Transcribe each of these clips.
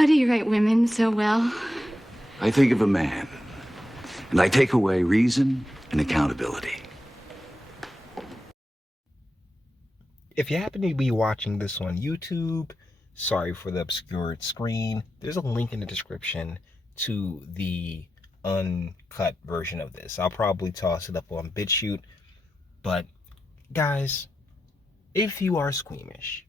How do you write women so well? I think of a man, and I take away reason and accountability. If you happen to be watching this on YouTube, sorry for the obscured screen. There's a link in the description to the uncut version of this. I'll probably toss it up on Bitchute. But guys, if you are squeamish,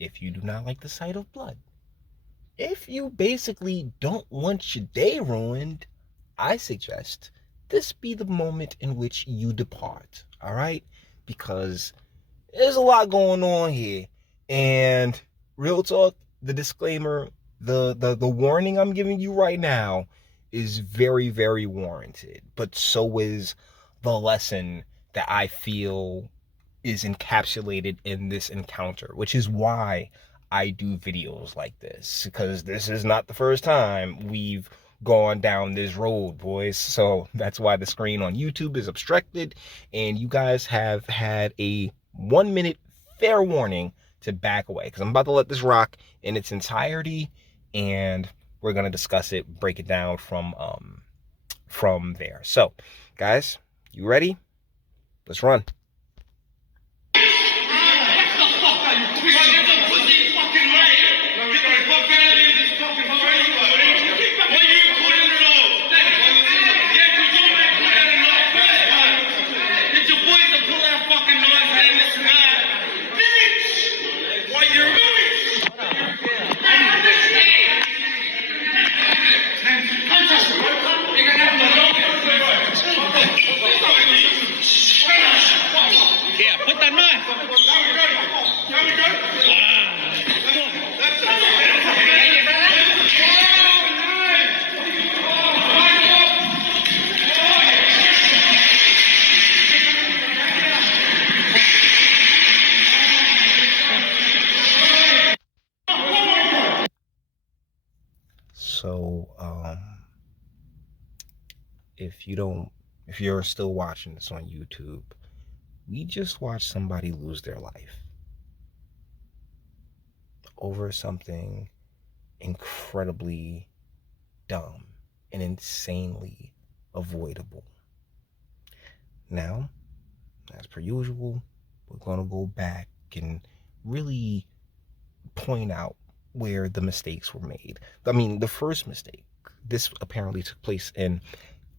if you do not like the sight of blood, if you basically don't want your day ruined, I suggest this be the moment in which you depart, all right? Because there's a lot going on here, and real talk, the disclaimer, the warning I'm giving you right now is very, very warranted, but so is the lesson that I feel is encapsulated in this encounter, which is why I do videos like this, because this is not the first time we've gone down this road, boys. So that's why the screen on YouTube is obstructed, and you guys have had a 1 minute fair warning to back away, because I'm about to let this rock in its entirety, and we're going to discuss it, break it down from there. So guys, you ready? Let's run. So, if you're still watching this on YouTube, we just watched somebody lose their life over something incredibly dumb and insanely avoidable. Now, as per usual, we're going to go back and really point out where the mistakes were made. I mean, the first mistake, this apparently took place in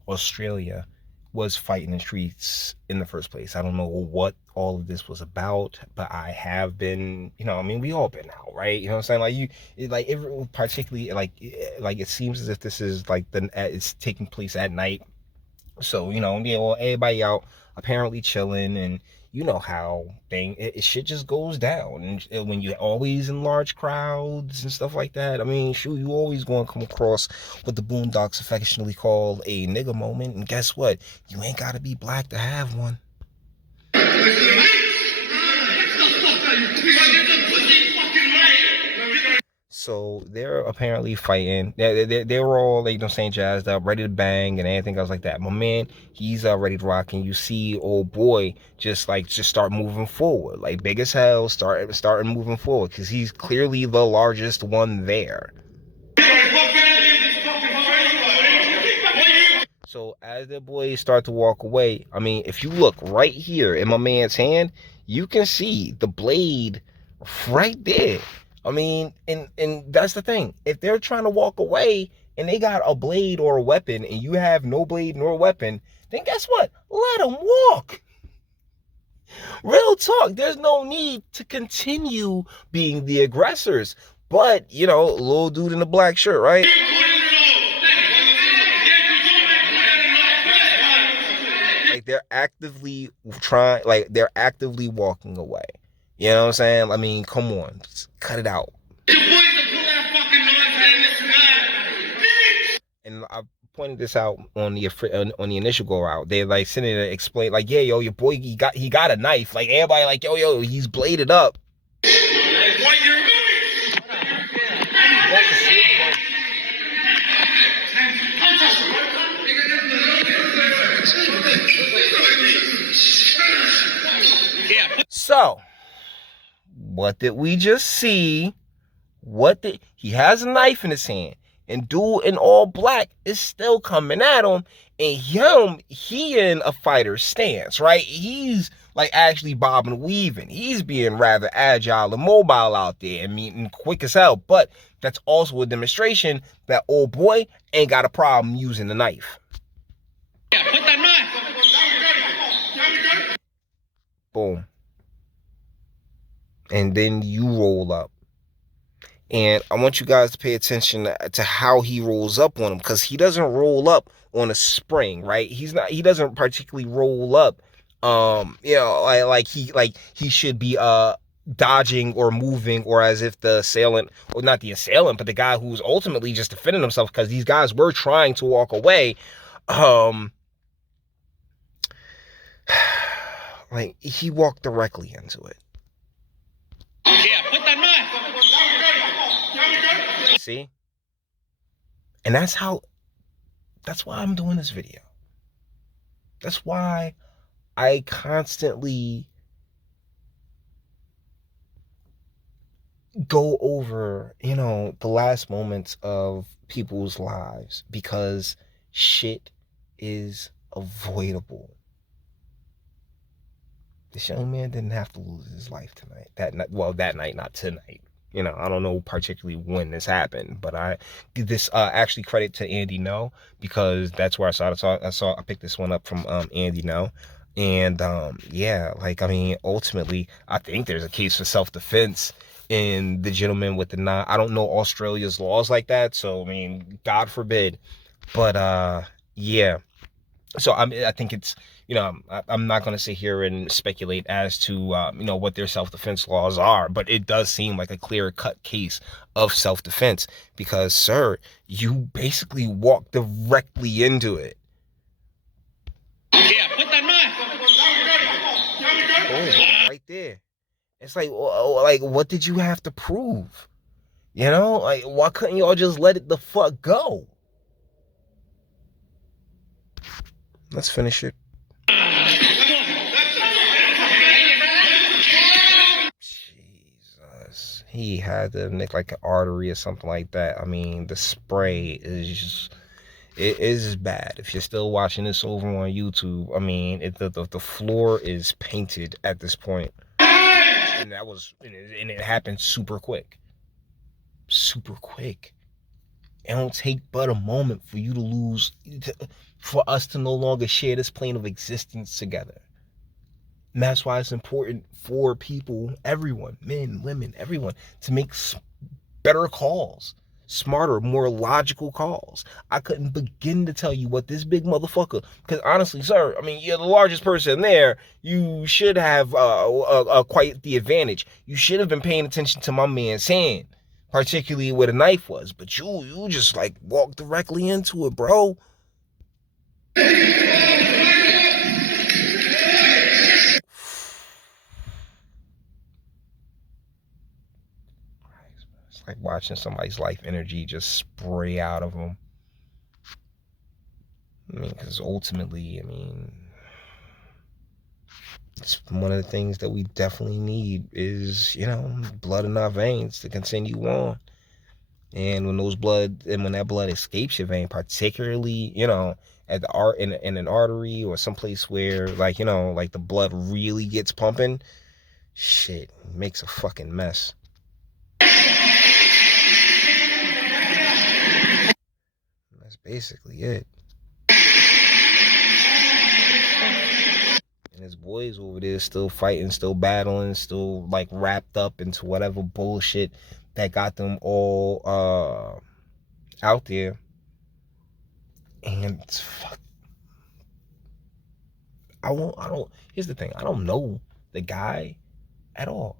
Australia, was fighting in the streets in the first place. I don't know what all of this was about, but I have been, I mean, we all been out, right? You know what I'm saying? Particularly, it seems as if this is like it's taking place at night. So, everybody out apparently chilling, and you know how shit just goes down. And when you're always in large crowds and stuff like that, I mean, shoot, you always going to come across what the Boondocks affectionately call a nigga moment. And guess what? You ain't got to be black to have one. So they're apparently fighting. They were all, saying jazzed up, ready to bang and anything else like that. My man, he's ready to rock, and you see old boy just start moving forward, like big as hell, starting moving forward, because he's clearly the largest one there. So as the boys start to walk away, I mean, if you look right here in my man's hand, you can see the blade right there. I mean, and that's the thing. If they're trying to walk away and they got a blade or a weapon and you have no blade nor weapon, then guess what? Let them walk. Real talk. There's no need to continue being the aggressors. But, little dude in the black shirt, right? Like they're actively walking away. You know what I'm saying? I mean, come on, just cut it out. And I pointed this out on the initial go out. They sitting there explain yeah, yo, your boy he got a knife. Like everybody yo, he's bladed up. So, what did we just see He has a knife in his hand, and dude in all black is still coming at him, and he in a fighter stance, right? He's like actually bobbing and weaving. He's being rather agile and mobile out there and quick as hell. But that's also a demonstration that old boy ain't got a problem using the knife. Yeah, put that knife. Boom. And then you roll up. And I want you guys to pay attention to how he rolls up on him, because he doesn't roll up on a spring, right? He doesn't particularly roll up, like he should be dodging or moving, or as if the assailant, or not the assailant, but the guy who's ultimately just defending himself, because these guys were trying to walk away. Like he walked directly into it. Yeah, put that knife. See? And that's why I'm doing this video. That's why I constantly go over, the last moments of people's lives, because shit is avoidable. This young man didn't have to lose his life tonight. That night, not tonight. I don't know particularly when this happened, but I give this actually credit to Andy No, because that's where I picked this one up from Andy No. And ultimately, I think there's a case for self-defense in the gentleman with the knife. I don't know Australia's laws like that, so God forbid. But yeah. So I think it's, I'm not going to sit here and speculate as to, what their self-defense laws are, but it does seem like a clear-cut case of self-defense, because, sir, you basically walk directly into it. Yeah, put that knife. Boom, right there. It's like, what did you have to prove? Why couldn't y'all just let it the fuck go? Let's finish it. Jesus. He had to nick like an artery or something like that. The spray is it is bad. If you're still watching this over on YouTube, the floor is painted at this point. And it happened super quick. Super quick. It don't take but a moment for you to lose, for us to no longer share this plane of existence together. And that's why it's important for people, everyone, men, women, everyone, to make better calls, smarter, more logical calls. I couldn't begin to tell you what this big motherfucker, because honestly, sir, you're the largest person there. You should have quite the advantage. You should have been paying attention to my man's hand, particularly where the knife was, but you just like walked directly into it, bro. It's like watching somebody's life energy just spray out of them. Because ultimately, it's one of the things that we definitely need is, blood in our veins to continue on. And when that blood escapes your vein, particularly, at the in an artery or someplace where like the blood really gets pumping, shit, makes a fucking mess. That's basically it. And his boys over there still fighting, still battling, still like wrapped up into whatever bullshit that got them all out there. And fuck, here's the thing, I don't know the guy at all,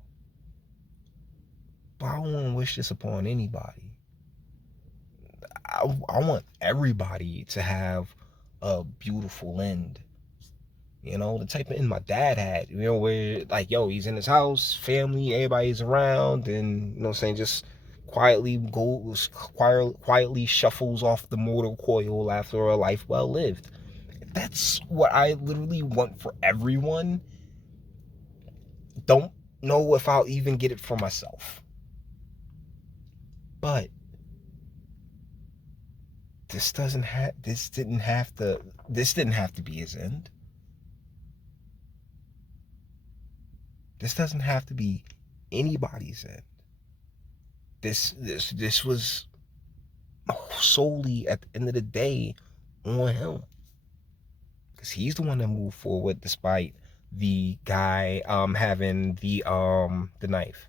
but I don't want to wish this upon anybody. I want everybody to have a beautiful end. The type of end my dad had, where like, he's in his house, family, everybody's around, and just quietly shuffles off the mortal coil after a life well lived. That's what I literally want for everyone. Don't know if I'll even get it for myself. But this didn't have to be his end. This doesn't have to be anybody's end. This was solely, at the end of the day, on him, because he's the one that moved forward despite the guy having the knife.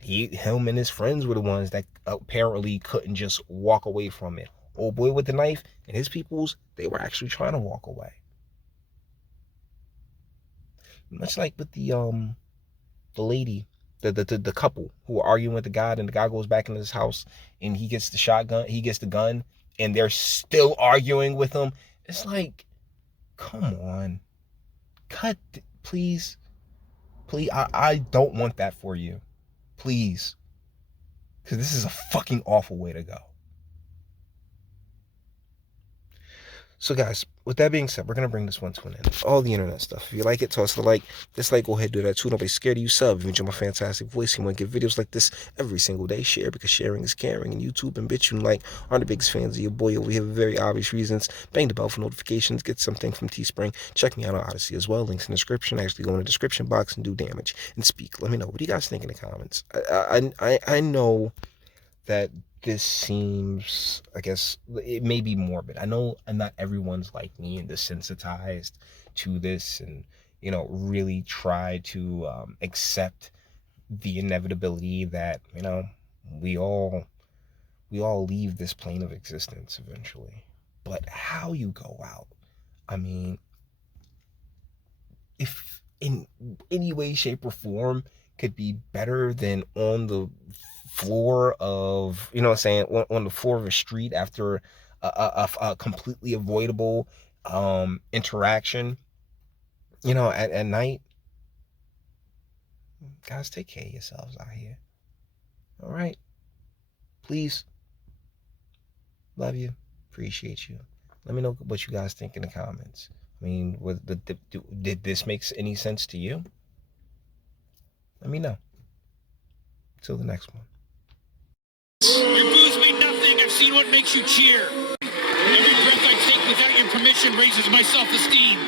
Him and his friends were the ones that apparently couldn't just walk away from it. Old boy with the knife and his peoples, they were actually trying to walk away. Much like with the lady, the couple who were arguing with the guy, and the guy goes back into his house and he gets the gun, and they're still arguing with him. It's like, come on, cut, please. I don't want that for you, please, because this is a fucking awful way to go. So guys, with that being said, we're going to bring this one to an end. All the internet stuff. If you like it, toss a like. Dislike, go ahead, do that too. Don't be scared of you. Sub. If you enjoy my fantastic voice, you want to get videos like this every single day. Share, because sharing is caring. And YouTube and Bitchute and like aren't the biggest fans of your boy over here for very obvious reasons. Bang the bell for notifications. Get something from Teespring. Check me out on Odyssey as well. Links in the description. Actually go in the description box and do damage. And speak. Let me know. What do you guys think in the comments? I know that this seems, I guess, it may be morbid. I know not everyone's like me and desensitized to this, and, you know, really try to accept the inevitability that, you know, we all leave this plane of existence eventually. But how you go out, I mean, if in any way, shape, or form could be better than on the floor of, you know what I'm saying, on the floor of a street after a completely avoidable interaction, you know, at night. Guys, take care of yourselves out here. All right, please. Love you, appreciate you. Let me know what you guys think in the comments. I mean, did this make any sense to you? Let me know. Till the next one. Your booze mean nothing. I've seen what makes you cheer. Every breath I take without your permission raises my self-esteem.